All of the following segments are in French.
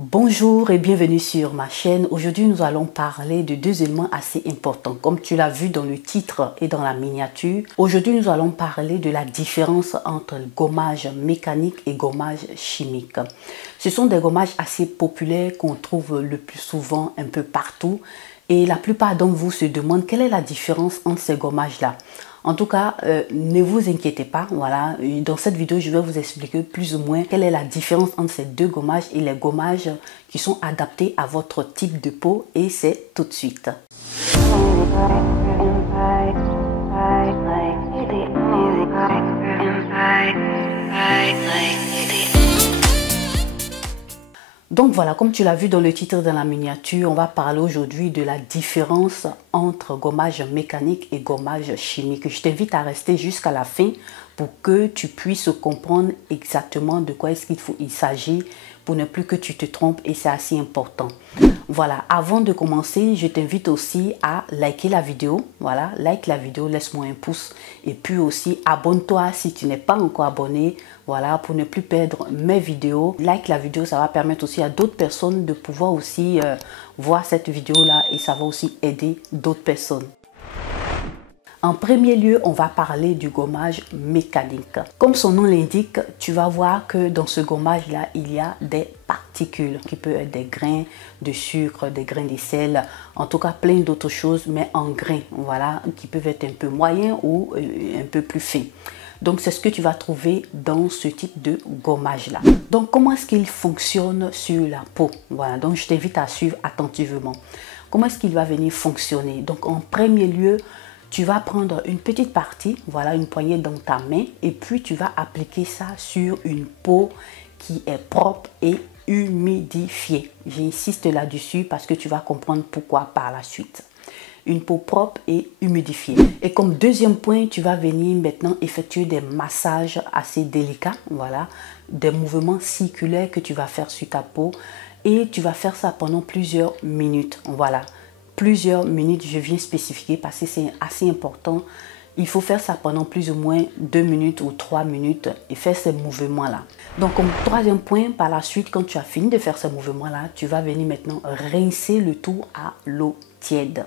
Bonjour et bienvenue sur ma chaîne. Aujourd'hui, nous allons parler de deux éléments assez importants. Comme tu l'as vu dans le titre et dans la miniature, aujourd'hui, nous allons parler de la différence entre le gommage mécanique et gommage chimique. Ce sont des gommages assez populaires qu'on trouve le plus souvent un peu partout. Et la plupart d'entre vous se demandent quelle est la différence entre ces gommages-là. En tout cas, ne vous inquiétez pas, voilà, dans cette vidéo, je vais vous expliquer plus ou moins quelle est la différence entre ces deux gommages et les gommages qui sont adaptés à votre type de peau, et c'est tout de suite. Donc voilà, comme tu l'as vu dans le titre de la miniature, on va parler aujourd'hui de la différence entre gommage mécanique et gommage chimique. Je t'invite à rester jusqu'à la fin pour que tu puisses comprendre exactement de quoi il s'agit pour ne plus que tu te trompes, et c'est assez important. Voilà, avant de commencer, je t'invite aussi à liker la vidéo. Voilà, like la vidéo, laisse-moi un pouce. Et puis aussi, abonne-toi si tu n'es pas encore abonné. Voilà, pour ne plus perdre mes vidéos. Like la vidéo, ça va permettre aussi à d'autres personnes de pouvoir aussi voir cette vidéo-là. Et ça va aussi aider d'autres personnes. En premier lieu, on va parler du gommage mécanique. Comme son nom l'indique, tu vas voir que dans ce gommage-là, il y a des particules qui peuvent être des grains de sucre, des grains de sel, en tout cas plein d'autres choses, mais en grains, voilà, qui peuvent être un peu moyens ou un peu plus fins. Donc, c'est ce que tu vas trouver dans ce type de gommage-là. Donc, comment est-ce qu'il fonctionne sur la peau? Voilà, donc je t'invite à suivre attentivement. Comment est-ce qu'il va venir fonctionner? Donc, en premier lieu, tu vas prendre une petite partie, voilà, une poignée dans ta main, et puis tu vas appliquer ça sur une peau qui est propre et humidifiée. J'insiste là-dessus parce que tu vas comprendre pourquoi par la suite. Une peau propre et humidifiée. Et comme deuxième point, tu vas venir maintenant effectuer des massages assez délicats, voilà, des mouvements circulaires que tu vas faire sur ta peau, et tu vas faire ça pendant plusieurs minutes, voilà. Plusieurs minutes, je viens spécifier parce que c'est assez important. Il faut faire ça pendant plus ou moins 2 minutes ou 3 minutes et faire ces mouvements-là. Donc, comme troisième point, par la suite, quand tu as fini de faire ces mouvements-là, tu vas venir maintenant rincer le tout à l'eau tiède.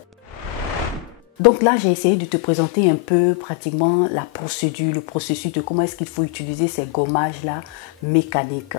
Donc là, j'ai essayé de te présenter un peu pratiquement la procédure, le processus de comment est-ce qu'il faut utiliser ces gommages-là mécaniques.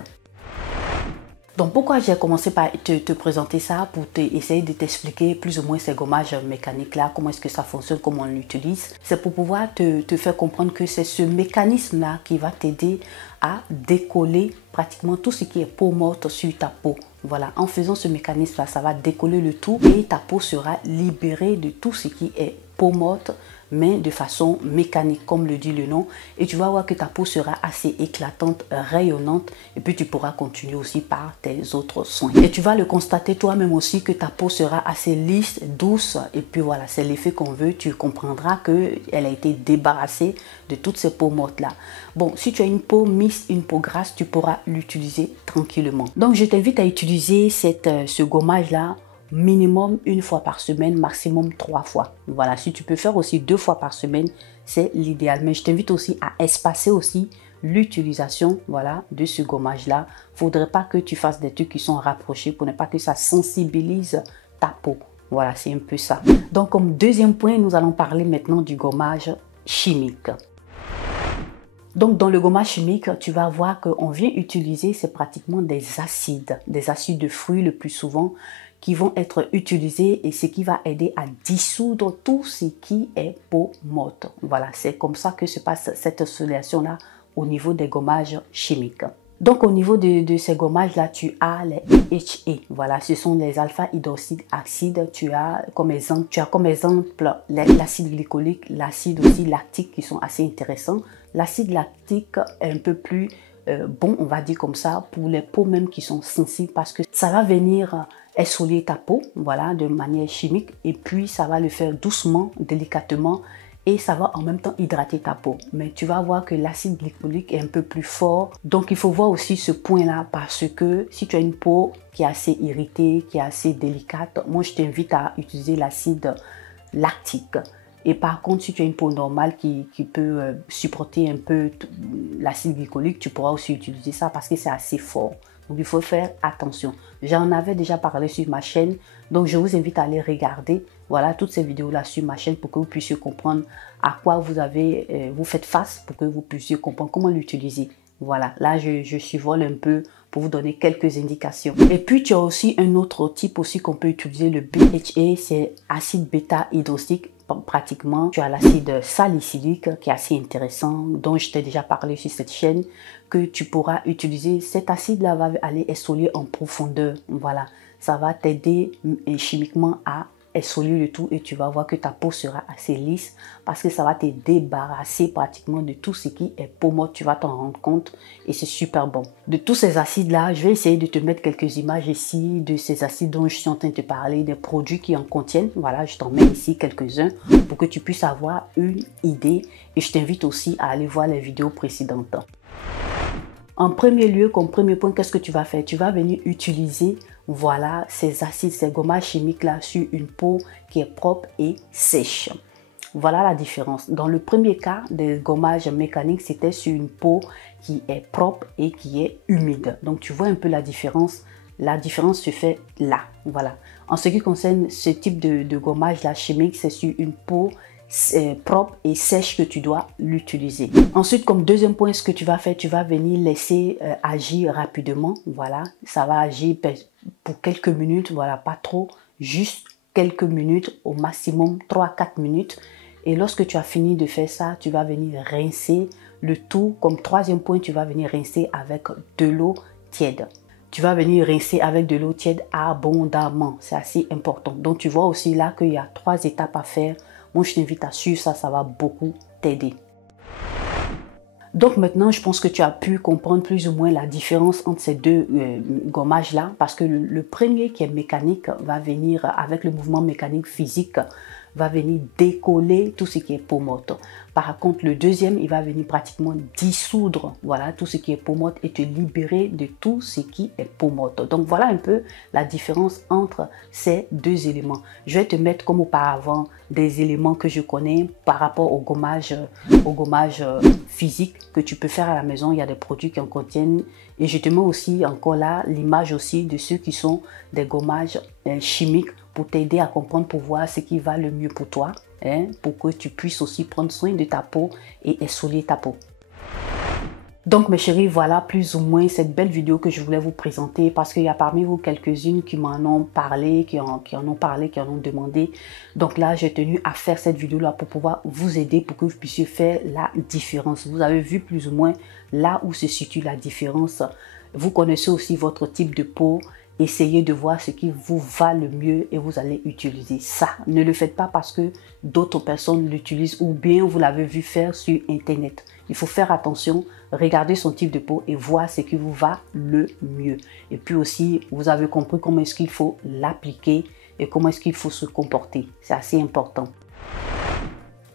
Donc pourquoi j'ai commencé par te présenter ça, pour essayer de t'expliquer plus ou moins ces gommages mécaniques là, comment est-ce que ça fonctionne, comment on l'utilise. C'est pour pouvoir te faire comprendre que c'est ce mécanisme là qui va t'aider à décoller pratiquement tout ce qui est peau morte sur ta peau. Voilà, en faisant ce mécanisme là, ça va décoller le tout et ta peau sera libérée de tout ce qui est peau morte, mais de façon mécanique, comme le dit le nom. Et tu vas voir que ta peau sera assez éclatante, rayonnante. Et puis tu pourras continuer aussi par tes autres soins. Et tu vas le constater toi-même aussi que ta peau sera assez lisse, douce. Et puis voilà, c'est l'effet qu'on veut. Tu comprendras qu'elle a été débarrassée de toutes ces peaux mortes-là. Bon, si tu as une peau mixte, une peau grasse, tu pourras l'utiliser tranquillement. Donc, je t'invite à utiliser ce gommage-là minimum 1 fois par semaine, maximum 3 fois. Voilà, si tu peux faire aussi 2 fois par semaine, c'est l'idéal. Mais je t'invite aussi à espacer aussi l'utilisation, voilà, de ce gommage-là. Faudrait pas que tu fasses des trucs qui sont rapprochés pour ne pas que ça sensibilise ta peau. Voilà, c'est un peu ça. Donc, comme deuxième point, nous allons parler maintenant du gommage chimique. Donc, dans le gommage chimique, tu vas voir qu'on vient utiliser, c'est pratiquement des acides de fruits le plus souvent, qui vont être utilisés, et ce qui va aider à dissoudre tout ce qui est peau morte. Voilà, c'est comme ça que se passe cette solution-là au niveau des gommages chimiques. Donc, au niveau de ces gommages-là, tu as les AHA. Voilà, ce sont les alpha-hydroxyde-acide. Tu as comme exemple l'acide glycolique, l'acide aussi lactique qui sont assez intéressants. L'acide lactique est un peu plus bon, on va dire comme ça, pour les peaux même qui sont sensibles, parce que ça va venir exfolier ta peau, voilà, de manière chimique, et puis ça va le faire doucement, délicatement, et ça va en même temps hydrater ta peau. Mais tu vas voir que l'acide glycolique est un peu plus fort, donc il faut voir aussi ce point-là, parce que si tu as une peau qui est assez irritée, qui est assez délicate, moi je t'invite à utiliser l'acide lactique. Et par contre, si tu as une peau normale qui peut supporter un peu l'acide glycolique, tu pourras aussi utiliser ça parce que c'est assez fort. Donc, il faut faire attention. J'en avais déjà parlé sur ma chaîne. Donc, je vous invite à aller regarder voilà, toutes ces vidéos-là sur ma chaîne pour que vous puissiez comprendre à quoi vous faites face, pour que vous puissiez comprendre comment l'utiliser. Voilà, là, je survole un peu pour vous donner quelques indications. Et puis, tu as aussi un autre type aussi qu'on peut utiliser, le BHA, c'est acide bêta-hydroxyque. Pratiquement, tu as l'acide salicylique qui est assez intéressant, dont je t'ai déjà parlé sur cette chaîne, que tu pourras utiliser. Cet acide-là va aller exfolier en profondeur. Voilà, ça va t'aider chimiquement à exfolier le tout et tu vas voir que ta peau sera assez lisse parce que ça va te débarrasser pratiquement de tout ce qui est peau morte. Tu vas t'en rendre compte et c'est super bon. De tous ces acides-là, je vais essayer de te mettre quelques images ici de ces acides dont je suis en train de te parler, des produits qui en contiennent. Voilà, je t'en mets ici quelques-uns pour que tu puisses avoir une idée et je t'invite aussi à aller voir les vidéos précédentes. En premier lieu, comme premier point, qu'est-ce que tu vas faire? Tu vas venir utiliser voilà, ces acides, ces gommages chimiques là sur une peau qui est propre et sèche. Voilà la différence. Dans le premier cas des gommages mécaniques, c'était sur une peau qui est propre et qui est humide. Donc tu vois un peu la différence. La différence se fait là. Voilà. En ce qui concerne ce type de gommage là chimique, c'est sur une peau propre et sèche que tu dois l'utiliser. Ensuite, comme deuxième point, ce que tu vas faire, tu vas venir laisser agir rapidement. Voilà, ça va agir pour quelques minutes, voilà, pas trop, juste quelques minutes, au maximum 3-4 minutes. Et lorsque tu as fini de faire ça, tu vas venir rincer le tout. Comme troisième point, tu vas venir rincer avec de l'eau tiède. Tu vas venir rincer avec de l'eau tiède abondamment. C'est assez important. Donc, tu vois aussi là qu'il y a 3 étapes à faire. Moi, je t'invite à suivre ça, ça va beaucoup t'aider. Donc maintenant, je pense que tu as pu comprendre plus ou moins la différence entre ces deux gommages-là. Parce que le premier qui est mécanique va venir avec le mouvement mécanique physique, va venir décoller tout ce qui est peau morte. Par contre, le deuxième, il va venir pratiquement dissoudre voilà, tout ce qui est peau morte et te libérer de tout ce qui est peau morte. Donc voilà un peu la différence entre ces deux éléments. Je vais te mettre comme auparavant des éléments que je connais par rapport au gommage physique que tu peux faire à la maison. Il y a des produits qui en contiennent. Et je te mets aussi encore là l'image aussi de ceux qui sont des gommages chimiques pour t'aider à comprendre, pour voir ce qui va le mieux pour toi, hein, pour que tu puisses aussi prendre soin de ta peau et exfolier ta peau. Donc mes chéris, voilà plus ou moins cette belle vidéo que je voulais vous présenter parce qu'il y a parmi vous quelques-unes qui m'en ont parlé, qui en ont demandé. Donc là, j'ai tenu à faire cette vidéo-là pour pouvoir vous aider, pour que vous puissiez faire la différence. Vous avez vu plus ou moins là où se situe la différence. Vous connaissez aussi votre type de peau. Essayez de voir ce qui vous va le mieux et vous allez utiliser ça. Ne le faites pas parce que d'autres personnes l'utilisent ou bien vous l'avez vu faire sur Internet. Il faut faire attention, regarder son type de peau et voir ce qui vous va le mieux. Et puis aussi, vous avez compris comment est-ce qu'il faut l'appliquer et comment est-ce qu'il faut se comporter. C'est assez important.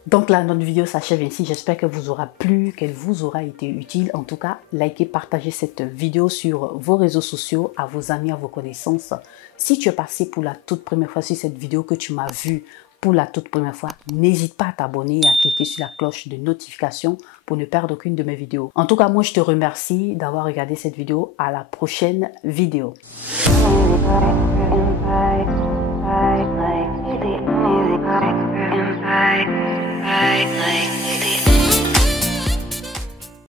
Donc là, notre vidéo s'achève ainsi. J'espère qu'elle vous aura plu, qu'elle vous aura été utile. En tout cas, likez, partagez cette vidéo sur vos réseaux sociaux, à vos amis, à vos connaissances. Si tu es passé pour la toute première fois sur cette vidéo, que tu m'as vu pour la toute première fois, n'hésite pas à t'abonner et à cliquer sur la cloche de notification pour ne perdre aucune de mes vidéos. En tout cas, moi, je te remercie d'avoir regardé cette vidéo. À la prochaine vidéo. Like